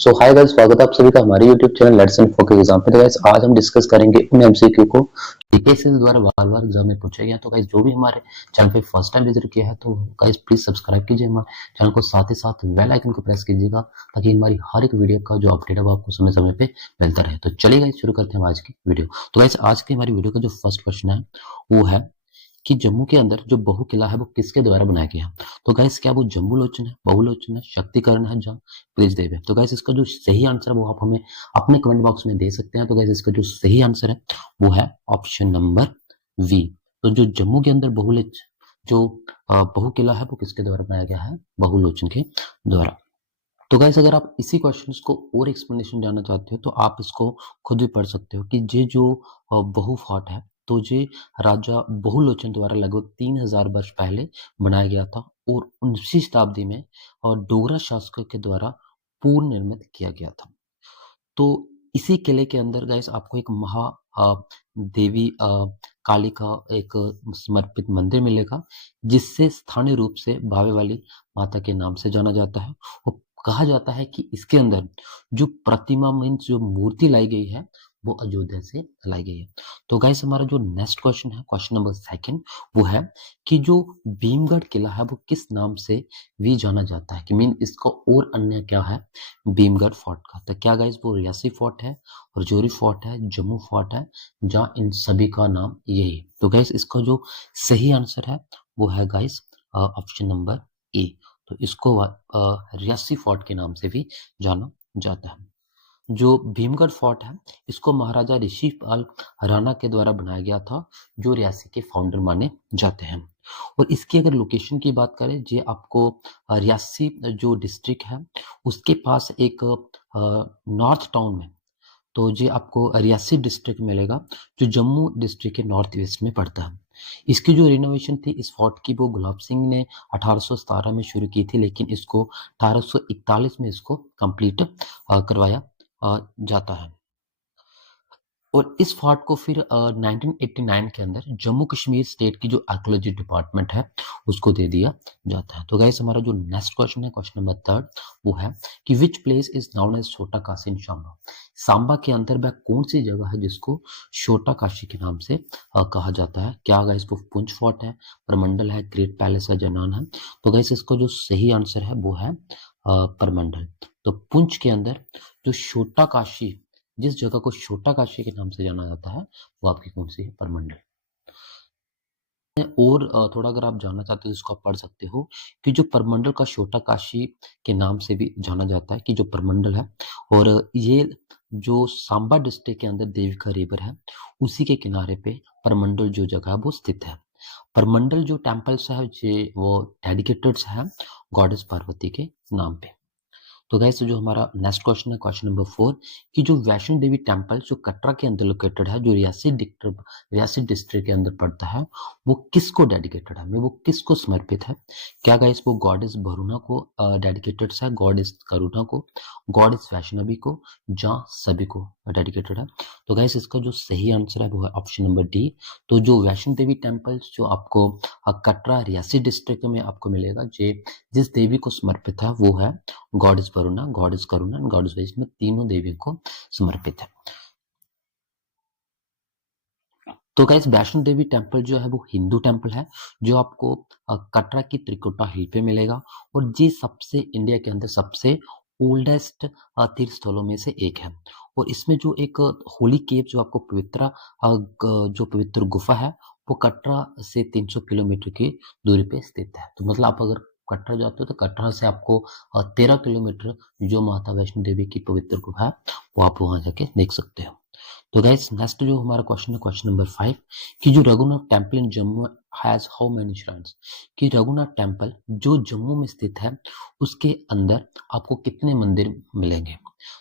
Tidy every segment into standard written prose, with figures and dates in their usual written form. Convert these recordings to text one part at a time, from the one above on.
सो hi guys, स्वागत है आप सभी का हमारे YouTube channel let's end focus exam पे। तो गाइस आज हम डिस्कस करेंगे उन एमसीक्यू को जीके द्वारा बार-बार एग्जाम में पूछे गए हैं। तो गाइस जो भी हमारे चैनल पे फर्स्ट टाइम विजिट किया है तो गाइस प्लीज सब्सक्राइब कीजिए हमारे चैनल को, साथ ही साथ बेल आइकन को प्रेस कीजिएगा ताकि हमारी हर एक वीडियो का जो अपडेट है वो आपको समय समय पे मिलता रहे। तो चलिए गाइस शुरू करते हैं आज की वीडियो। तो गाइस आज की हमारी वीडियो का जो फर्स्ट क्वेश्चन है वो है कि जम्मू के अंदर जो बहु किला है वो किसके द्वारा बनाया गया है। तो गाइस क्या वो जम्बू लोचन है, बहुलोचन है, शक्तिकरण है, जहाँ ब्रिजदेव है। तो गाइस इसका जो सही आंसर है वो आप हमें अपने कमेंट बॉक्स में दे सकते हैं। तो गाइस इसका जो सही आंसर है वो है ऑप्शन नंबर वी। तो जो जम्मू के अंदर जो बहु किला है वो किसके द्वारा बनाया गया है, बहुलोचन के द्वारा। तो गाइस अगर आप इसी क्वेश्चन को और एक्सप्लेनेशन जानना चाहते हो तो आप इसको खुद भी पढ़ सकते हो कि ये जो बहु फोर्ट है तो ये राजा बहुलोचन द्वारा लगभग 3000 वर्ष पहले बनाया गया था और 19वीं शताब्दी में डोगरा शासकों के द्वारा पूर्ण निर्मित किया गया था। तो इसी किले के अंदर गाइस आपको एक देवी काली का एक समर्पित मंदिर मिलेगा जिससे स्थानीय रूप से भावे वाली माता के नाम से जाना जाता है। और कहा जाता है कि इसके अंदर जो प्रतिमा मीन्स जो मूर्ति लाई गई है वो अयोध्या से लाई गई है। तो गाइस हमारा जो नेक्स्ट क्वेश्चन है, क्वेश्चन नंबर सेकंड, वो है कि जो भीमगढ़ किला है वो किस नाम से भी जाना जाता है, कि मीन इसका और अन्य क्या है भीमगढ़ फोर्ट का। तो क्या गाइस वो रियासी फोर्ट है, रजौरी फोर्ट है, जम्मू फोर्ट है, जहाँ इन सभी का नाम यही। तो गाइस इसका जो सही आंसर है वो है गाइस ऑप्शन नंबर ए। तो इसको रियासी फोर्ट के नाम से भी जाना जाता है। जो भीमगढ़ फोर्ट है इसको महाराजा ऋषिपाल राणा के द्वारा बनाया गया था, जो रियासी के फाउंडर माने जाते हैं। और इसकी अगर लोकेशन की बात करें, ये आपको रियासी जो डिस्ट्रिक्ट है उसके पास एक नॉर्थ टाउन में, तो ये आपको रियासी डिस्ट्रिक्ट मिलेगा जो जम्मू डिस्ट्रिक्ट के नॉर्थ ईस्ट में पड़ता है। इसकी जो रिनोवेशन थी इस फोर्ट की वो गुलाब सिंह ने 1817 में शुरू की थी, लेकिन इसको 1841 में इसको कंप्लीट करवाया जाता है। और इस फोर्ट को फिर 1989 के अंदर जम्मू कश्मीर स्टेट की जो आर्कियोलॉजी डिपार्टमेंट है उसको दे दिया जाता है। तो गाइस हमारा जो नेक्स्ट क्वेश्चन है, क्वेश्चन नंबर थर्ड, वो है कि which place is known as Chhota Kashi इन सांबा। सांबा के अंदर वह कौन सी जगह है जिसको छोटा काशी के नाम से कहा जाता है। क्या गाइस वो पुंछ फोर्ट है, परमंडल है, ग्रेट पैलेस है, जनान है। तो गाइस इसका जो सही आंसर है वो है परमंडल। तो पुंछ के अंदर जो छोटा काशी, जिस जगह को छोटा काशी के नाम से जाना जाता है वो आपकी कौन सी है, परमंडल। और थोड़ा अगर आप जानना चाहते हो तो इसको आप पढ़ सकते हो कि जो परमंडल का छोटा काशी के नाम से भी जाना जाता है, कि जो परमंडल है और ये जो सांबा डिस्ट्रिक्ट के अंदर देविका रिवर है उसी के किनारे पे परमंडल जो जगह है वो स्थित है। परमंडल जो टेम्पल्स है ये वो डेडिकेटेड है गॉडेस पार्वती के नाम पे। तो गाइस जो हमारा नेक्स्ट क्वेश्चन है, क्वेश्चन नंबर फोर, कि जो वैष्णो देवी टेम्पल जो कटरा के अंदर लोकेटेड है, जो रियासी डिस्ट्रिक्ट के अंदर पड़ता है, वो किसको डेडिकेटेड है, वो किसको समर्पित है। क्या गाइस वो गॉडेस वरुणा को डेडिकेटेड है, गॉडेस करुणा को, गॉडेस वैष्णवी को, जहाँ सभी को डेडिकेटेड है। तो गाइस इसका जो सही आंसर है वो है ऑप्शन नंबर डी। तो जो वैष्णो देवी टेम्पल्स जो आपको कटरा रियासी डिस्ट्रिक्ट में आपको मिलेगा, जिस देवी को समर्पित है वो है goddess Varuna, goddess Karuna and goddess Vaishno, तीनों देवियों को समर्पित है। तो गाइस वैष्णो देवी टेम्पल जो है वो हिंदू टेम्पल है जो आपको कटरा की त्रिकुटा हिल पे मिलेगा और ये सबसे इंडिया के अंदर सबसे ओल्डेस्ट तीर्थ स्थलों में से एक है। और इसमें जो एक होली केव जो आपको जो पवित्र गुफा है वो कटरा से 300 किलोमीटर की दूरी पे स्थित है। तो मतलब आप अगर कटरा जाते हो तो कटरा से आपको 13 किलोमीटर जो माता वैष्णो देवी की पवित्र गुफा है वो आप वहां जाके देख सकते हो। तो गाइस नेक्स्ट जो हमारा क्वेश्चन है, क्वेश्चन नंबर 5, कि जो Raghunath temple in Jammu has how many shrines. कि रघुनाथ टेम्पल जो जम्मू में स्थित है उसके अंदर आपको कितने मंदिर मिलेंगे।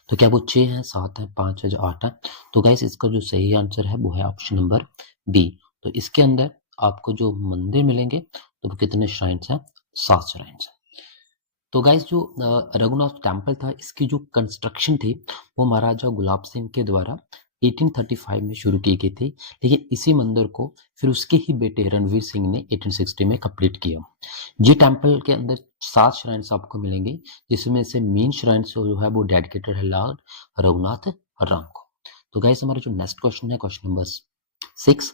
तो क्या वो 6 हैं, 7 हैं, 5 है, 8 है। तो गाइस इसका जो सही आंसर है वो है ऑप्शन नंबर बी। तो इसके अंदर आपको जो मंदिर मिलेंगे तो वो कितने श्राइन्स हैं, 7 श्राइन्स हैं। तो गाइस जो रघुनाथ टेम्पल था इसकी जो कंस्ट्रक्शन थी वो महाराजा गुलाब सिंह के द्वारा 1835 में शुरू की गई थी, लेकिन इसी मंदिर को फिर उसके ही बेटे रणवीर सिंह ने 1860 में कंप्लीट किया। जी टेम्पल के अंदर 7 श्राइन्स आपको मिलेंगे, जिसमें से मेन श्राइन्स जो है वो डेडिकेटेड है लॉर्ड रघुनाथ राम को। तो गाइस हमारा जो नेक्स्ट क्वेश्चन है question number 6,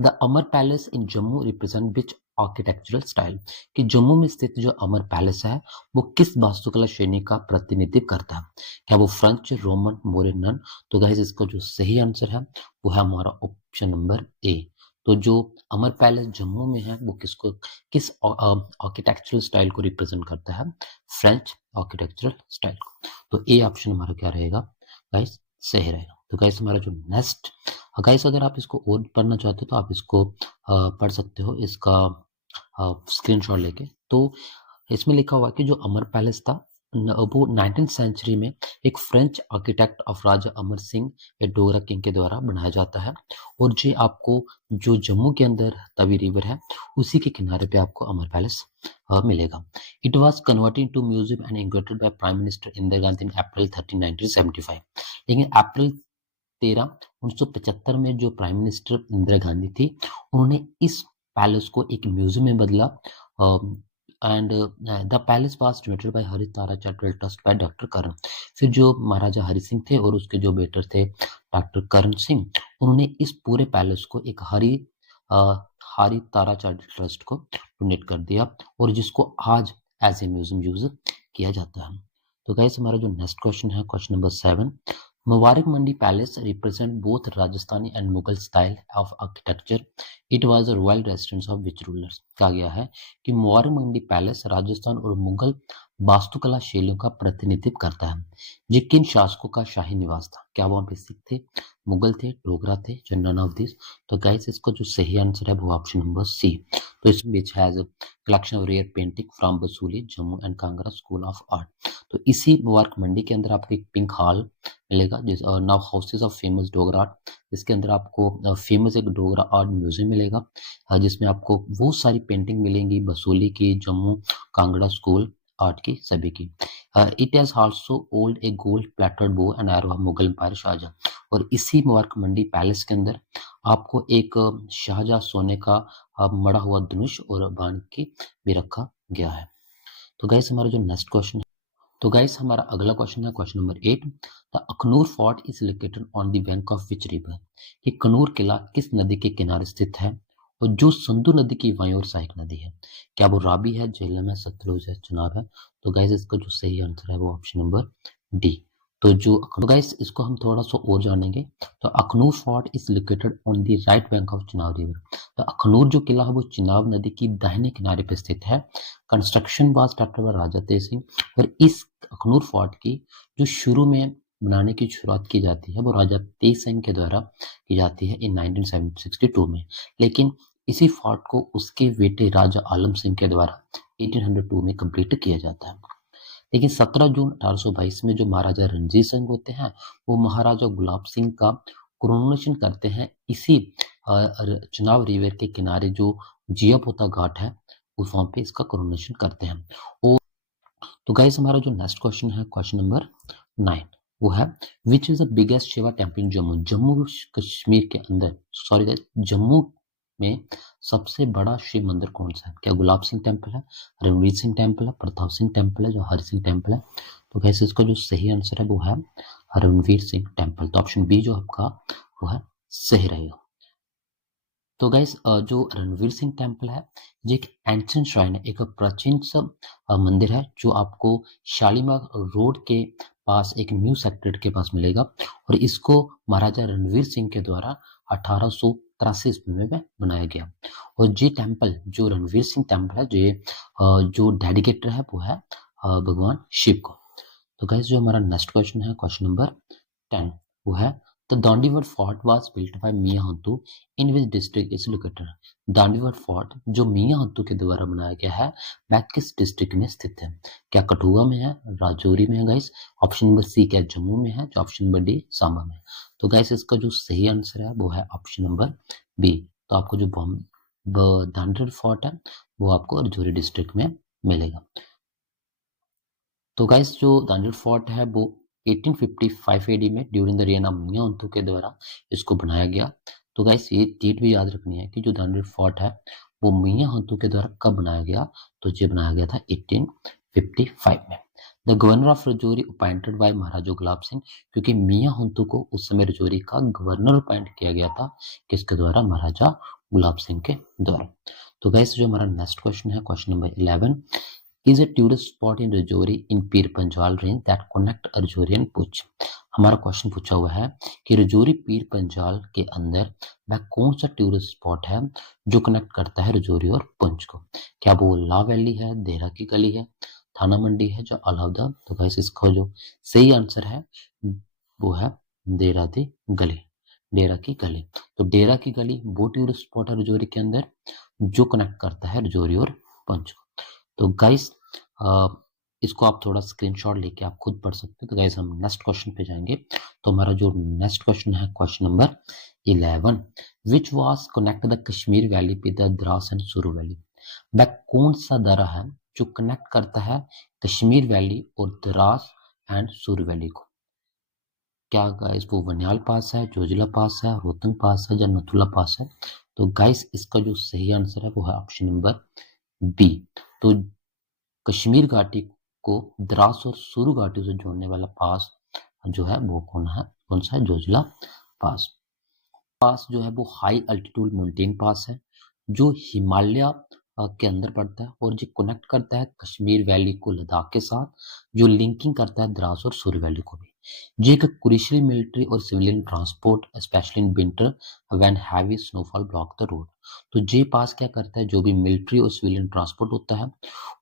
the Amar palace in Jammu represent which architectural style, कि जम्मू में स्थित जो अमर पैलेस है वो किस वास्तुकला श्रेणी का प्रतिनिधित्व करता है? क्या वो फ्रेंच, रोमन, मोरियन? तो गाइस इसका जो सही आंसर है वो है हमारा ऑप्शन नंबर ए। तो जो अमर पैलेस जम्मू में है वो किस आर्किटेक्चरल स्टाइल को रिप्रेजेंट करता है? फ्रेंच आर्किटेक्चरल स्टाइल को। तो ए ऑप्शन हमारा क्या रहेगा गाइस? सही रहेगा। तो गाइस हमारा जो नेक्स्ट, गाइस अगर आप इसको और पढ़ना चाहते हो तो आप इसको पढ़ सकते हो इसका स्क्रीनशॉट लेके। तो इसमें लिखा हुआ है कि जो अमर पैलेस था वो 19th सेंचुरी में एक फ्रेंच आर्किटेक्ट ऑफ राजा अमर सिंह या डोगरा किंग के द्वारा बनाया जाता है, और ये आपको जो जम्मू के अंदर तवी रिवर है उसी के किनारे पे आपको अमर पैलेस मिलेगा। It was converted to museum and inaugurated by prime minister Indira Gandhi in April 13, 1975। लेकिन अप्रैल 13, 1975 में जो प्राइम मिनिस्टर इंदिरा गांधी थी उन्होंने इस पैलेस को एक म्यूजियम में बदला, and the palace was donated by Hari Tara charitable trust by doctor Karan. फिर जो महाराजा हरि सिंह थे और उसके जो बेटर थे डॉक्टर करण सिंह, उन्होंने इस पूरे पैलेस को एक हरि तारा चैरिटेबल ट्रस्ट को डोनेट कर दिया, और जिसको आज एज ए म्यूजियम यूज किया जाता है। तो गाइस हमारा जो नेक्स्ट क्वेश्चन है question number 7, Mubarak Mandi palace represent both Rajasthani and Mughal style of architecture. It was a royal residence of which rulers. कहा गया है कि मुबारक मंडी पैलेस राजस्थान और मुगल वास्तुकला शैलियों का प्रतिनिधित्व करता है। ये किन शासकों का शाही निवास था? क्या वहां पे सिख थे, मुगल थे, डोगरा थे, नन ऑफ दिस? तो गाइस इसका जो सही आंसर है वो ऑप्शन नंबर सी। तो इसमें which has collection of rare painting from Basohli, Jammu and Kangra school of art. तो इसी मुबारक मंडी के अंदर आपको एक पिंक हॉल मिलेगा, जिस now houses of famous Dogra art, जिसके अंदर आपको फेमस एक डोगरा आर्ट म्यूजियम मिलेगा, जिसमें आपको वो सारी पेंटिंग मिलेंगी बसोली की, जम्मू कांगड़ा स्कूल आर्ट की, सभी की। It has also old a gold plated bow and arrow of Mughal empire Shahjahan. और इसी मुबारक मंडी पैलेस के अंदर आपको एक शाहजहां सोने का मड़ा हुआ धनुष और बाण की भी रखा गया है। तो गाइस हमारा जो नेक्स्ट क्वेश्चन, तो गाइस हमारा अगला क्वेश्चन है question number 8, the Akhnoor fort is located on the bank of which river. कि कनूर किला किस नदी के किनारे स्थित है और जो सिंधु नदी की वायु और सहायक नदी है? क्या वो रावी है, झेलम है, सतलुज है, चिनाब है? तो गाइस इसका जो सही आंसर है वो ऑप्शन नंबर डी। तो गाइस इसको हम थोड़ा सा और जानेंगे। तो Akhnoor fort is located on the right bank of Chenab river. तो अखनूर जो किला है वो चिनाब नदी की दाहिने किनारे पे स्थित है। कंस्ट्रक्शन वाज स्टार्टेड बाय राजा तेज सिंह, और इस अखनूर फोर्ट की जो शुरू में बनाने की शुरुआत की जाती है वो राजा तेज सिंह के द्वारा की जाती है इन 1962 में, लेकिन इसी फोर्ट को उसके बेटे राजा आलम सिंह के द्वारा 1802 में कंप्लीट किया जाता है। लेकिन 17 जून 1822 में जो महाराजा रणजीत सिंह होते हैं वो महाराजा गुलाब सिंह का कोरोनेशन करते हैं इसी चुनाव रिवर के किनारे जो जिया पोता घाट है उस वहां पे इसका कोरोनेशन करते हैं। और तो गाइस हमारा जो नेक्स्ट क्वेश्चन है क्वेश्चन नंबर 9, वो है which is the biggest Shiva temple in Jammu. Jammu Kashmir के अंदर, सॉरी जम्मू में सबसे बड़ा शिव मंदिर कौन सा है? क्या गुलाब सिंह टेम्पल है, रणवीर सिंह टेम्पल है, प्रताप सिंह टेम्पल है, जो हरि सिंह टेम्पल है? तो गाइस इसका जो सही आंसर है वो है रणवीर सिंह टेम्पल। तो ऑप्शन बी जो आपका वो है सही रहेगा। तो गाइस जो रणवीर सिंह टेम्पल है ये एक एंशिएंट श्राइन है, एक प्राचीन सा मंदिर है जो आपको शालीमार रोड के पास एक न्यू सेक्टर के पास मिलेगा, और इसको महाराजा रणवीर सिंह के द्वारा 1883 ईस्वी में बनाया गया। और ये टेम्पल जो रणवीर सिंह टेम्पल है ये जो डेडिकेटर है वो है भगवान शिव को। तो गाइस जो हमारा नेक्स्ट क्वेश्चन है क्वेश्चन नंबर 10, वो है the Dandiwar fort was built by Mian Hantu in which district is located. Dandiwar fort जो मियां हंटू के द्वारा बनाया गया है वह किस डिस्ट्रिक्ट में स्थित है? क्या कठुआ में है, राजौरी में है गाइस? ऑप्शन नंबर सी क्या जम्मू में है? जो ऑप्शन नंबर डी सांबा में है? तो गाइस इसका जो सही आंसर है वो है ऑप्शन नंबर बी। तो आपको जो दांडीवर फोर्ट है वो आपको राजौरी डिस्ट्रिक्ट में मिलेगा। तो गाइस जो दांडीवर फोर्ट है वो 1855 एडी में ड्यूरिंग द रेन ऑफ मियां उंतु के द्वारा इसको बनाया गया। तो गाइस ये डेट भी याद रखनी है कि जो दानवीर फोर्ट है वो मियां उंतु के द्वारा कब बनाया गया, तो ये बनाया गया था 1855 में। The governor of Rajouri appointed by Maharaja Gulab Singh, क्योंकि मियां हुंतु को उस समय रजौरी का गवर्नर अपॉइंट किया गया था, किसके द्वारा, महाराजा गुलाब सिंह के द्वारा। तो गाइस जो हमारा नेक्स्ट क्वेश्चन है, question number 11, is a tourist spot in Rajouri in Pir Panjal range that connect Rajouri and Puंछ। हमारा क्वेश्चन पूछा हुआ है कि रजौरी पीर पंजाल के अंदर वह कौन सा टूरिस्ट स्पॉट है जो कनेक्ट करता है रजौरी और पुंछ को। क्या वो ला वैली है, देहरा की गली है, थाना मंडी है, जो अलाउद्दीन। तो गाइस इसका जो सही आंसर है वो है देहरा की गली, डेरा की गली। तो डेरा की गली वो टूरिस्ट स्पॉट है रजौरी के अंदर जो कनेक्ट करता है रजौरी और पुंछ को। तो गाइस इसको आप थोड़ा स्क्रीनशॉट लेके आप खुद पढ़ सकते हैं। तो गाइस हम नेक्स्ट क्वेश्चन पे जाएंगे। तो हमारा जो नेक्स्ट क्वेश्चन है, question number 11, which was connect the Kashmir valley with the Dras and सुरू वैली। वह कौन सा दर्रा है जो कनेक्ट करता है कश्मीर वैली और द्रास एंड सुरू वैली को। क्या गाइस वो वनियाल पास है, जोजिला पास है, रोहतंग पास है, या नथुला पास है। तो गाइस इसका जो सही आंसर है वो है ऑप्शन नंबर बी। तो कश्मीर घाटी को द्रास और सुरू घाटी से जोड़ने वाला पास जो है वो कौन सा है, जोजिला पास। पास जो है वो हाई अल्टीट्यूड माउंटेन पास है जो हिमालय के अंदर पड़ता है और जो कनेक्ट करता है कश्मीर वैली को लद्दाख के साथ, जो लिंकिंग करता है द्रास और सुरू वैली को भी। ये एक क्रूशियल मिलिट्री और civilian transport specially in winter when heavy snowfall block the road. तो ये पास क्या करता है, जो भी मिलिट्री और सिविलियन ट्रांसपोर्ट होता है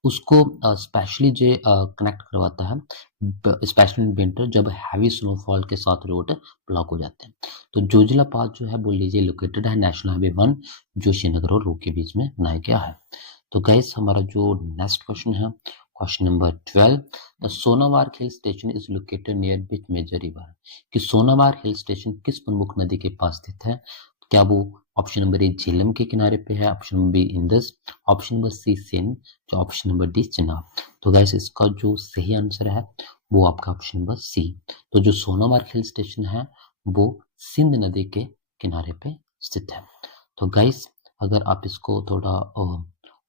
उसको स्पेशली जे कनेक्ट करवाता है, स्पेशली इन विंटर जब हैवी स्नोफॉल के साथ रोड ब्लॉक हो जाते हैं। तो जोजिला पास जो है वो लीजिए लोकेटेड है नेशनल हाईवे 1 जो श्रीनगर और रूह के बीच में बनाया गया है। तो गाइस हमारा जो नेक्स्ट क्वेश्चन है, question number 12, the Sonamarg hill station is located near which major river. कि सोनामार्ग हिल स्टेशन किस प्रमुख नदी के पास स्थित है। क्या वो ऑप्शन नंबर ए झेलम के किनारे पे है, option number B Indus, option number C Sindh, जो ऑप्शन नंबर डी चिनाब। तो गाइस इसका जो सही आंसर है वो आपका ऑप्शन नंबर सी। तो जो सोनामार्ग हिल स्टेशन है वो सिंध नदी के किनारे पे स्थित है। तो गाइस अगर आप इसको थोड़ा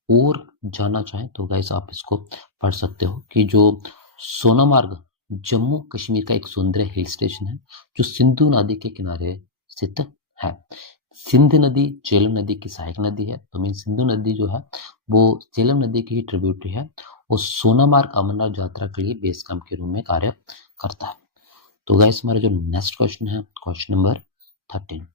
और जानना चाहें तो गाइस आप इसको पढ़ सकते हो कि जो सोनामार्ग जम्मू कश्मीर का एक सुंदर हिल स्टेशन है जो सिंधु नदी के किनारे स्थित है। सिंध नदी झेलम नदी की सहायक नदी है, तो मीन सिंधु नदी जो है वो झेलम नदी की ही ट्रिब्यूटरी है और सोनामार्ग अमरनाथ यात्रा के लिए बेस कैंप के रूप में कार्य करता है। तो गाइस हमारा जो नेक्स्ट क्वेश्चन है, question number 13,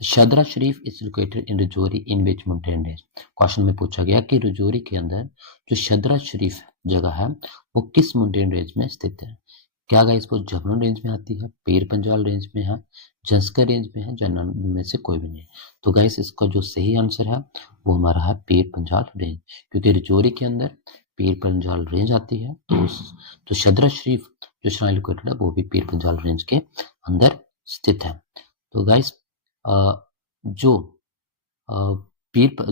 Shadra Sharif is located in Rajouri in which mountain range. Question में पूछा गया कि रजौरी के अंदर जो शदरा शरीफ जगह है वो किस माउंटेन रेंज में स्थित है। क्या गाइस वो जबलन रेंज में आती है, पीर पंजाल रेंज में है, जंस्कर रेंज में है, जनरल में से कोई भी नहीं। तो गाइस इसका जो सही आंसर है वो हमारा है पीर पंजाल रेंज, क्योंकि रजौरी के अंदर पीर पंजाल रेंज आती है। तो शदरा शरीफ जो श्राइन लोकेटेड है वो भी पीर पंजाल रेंज के अंदर स्थित है। तो गाइस जो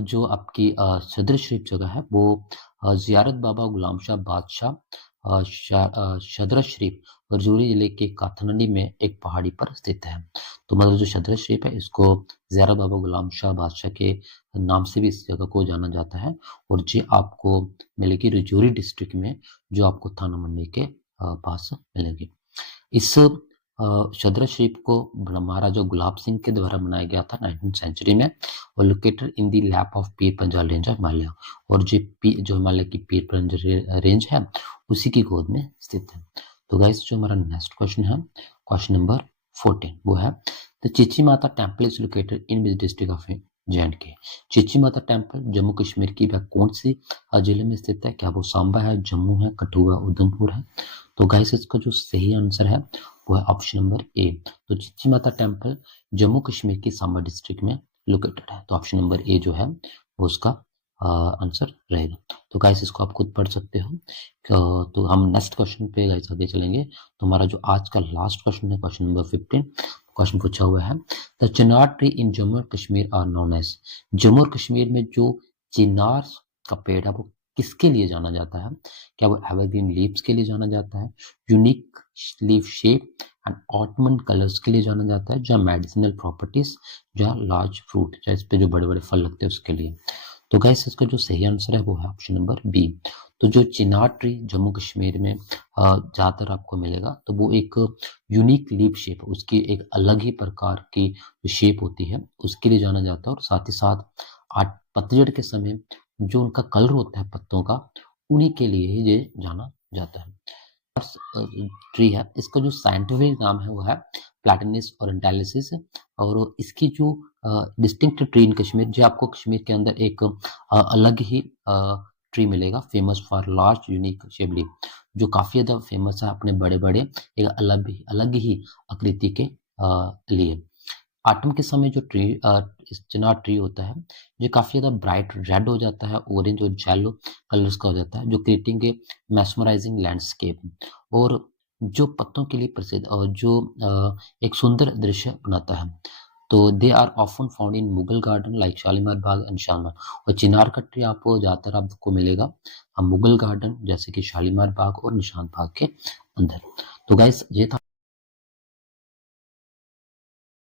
जो आपकी शदरा शरीफ जगह है वो जियारत बाबा गुलाम शाह बादशाह शदरा शरीफ रजौरी जिले के काथनडी में एक पहाड़ी पर स्थित है। तो मतलब जो शदरा शरीफ है इसको जियारत बाबा गुलाम शाह बादशाह के नाम से भी इस जगह को जाना जाता है और ये आपको मिलेगी रजौरी डिस्ट्रिक्ट में, जो आपको थाना मंडी के पास मिलेगी। इस शदरा शरीफ को महाराजा गुलाब सिंह के द्वारा बनाया गया था 19th सेंचुरी में और located in the lap of Pir Panjal range of Himalaya, और जो हिमालय की पीर पंजाल रेंज है उसी की गोद में स्थित है। तो गाइस जो हमारा नेक्स्ट क्वेश्चन है, क्वेश्चन नंबर 14, वो है द चीची माता temple is located in which district of J&K। Chichi माता टेम्पल जम्मू कश्मीर की वह कौन सी जिले में स्थित है। क्या वो सांबा है, जम्मू है, कठुआ, उधमपुर है। तो गाइस इसका जो सही आंसर है वो है ऑप्शन नंबर ए। तो चीची माता टेम्पल जम्मू कश्मीर की सांबा डिस्ट्रिक्ट में लोकेटेड है। तो ऑप्शन नंबर ए जो है वो उसका आंसर रहेगा। तो गाइस इसको आप खुद पढ़ सकते हो। तो हम नेक्स्ट क्वेश्चन पे गाइस आगे चलेंगे। तो हमारा जो आज का लास्ट क्वेश्चन है, क्वेश्चन नंबर 15, क्वेश्चन पूछा हुआ है the chinar tree in Jammu और Kashmir are known as. Jammu और कश्मीर में जो चिनार का पेड़ है वो किसके लिए जाना जाता है? क्या वो एवरग्रीन लीव्स के लिए जाना जाता है, unique leaf shape and ornament colours के लिए जाना जाता है, या मेडिसिनल प्रॉपर्टीज, या लार्ज फ्रूट, या इस पे जो बड़े बड़े फल लगते हैं उसके लिए? तो गाइस इसका जो सही आंसर है वो है ऑप्शन नंबर बी। तो जो चिनार ट्री जम्मू कश्मीर में ज़्यादातर आपको मिलेगा, तो वो एक यूनिक लीफ शेप, उसकी एक अलग ही प्रकार की शेप होती है, उसके लिए जाना जाता है। और साथ ही साथ पतझड़ के समय जो उनका कलर होता है पत्तों का, उन्हीं के लिए ही ये जाना जाता है। ट्री है, इसका जो साइंटिफिक नाम है वो है प्लैटेनिस ओरिएंटालिस। और इसकी जो डिस्टिंक्ट ट्री इन कश्मीर, जो आपको कश्मीर के अंदर एक अलग ही ट्री मिलेगा, famous for large unique shape leaf, जो काफी ज्यादा फेमस है अपने बड़े बड़े एक अलग ही आकृति के लिए। ऑटम के समय जो चिनार ट्री होता है, ये काफी ज्यादा ब्राइट रेड हो जाता है, ऑरेंज और येलो कलर्स का हो जाता है, जो क्रिएटिंग ए मैस्मराइजिंग लैंडस्केप, और जो पत्तों के लिए प्रसिद्ध और जो एक सुंदर दृश्य बनाता है। तो they are often found in Mughal garden like Shalimar Bagh and Shalamar. और चिनार का ट्री आपको ज्यादातर आपको मिलेगा मुगल गार्डन जैसे कि शालीमार बाग और निशान बाग के अंदर। तो गाइस ये था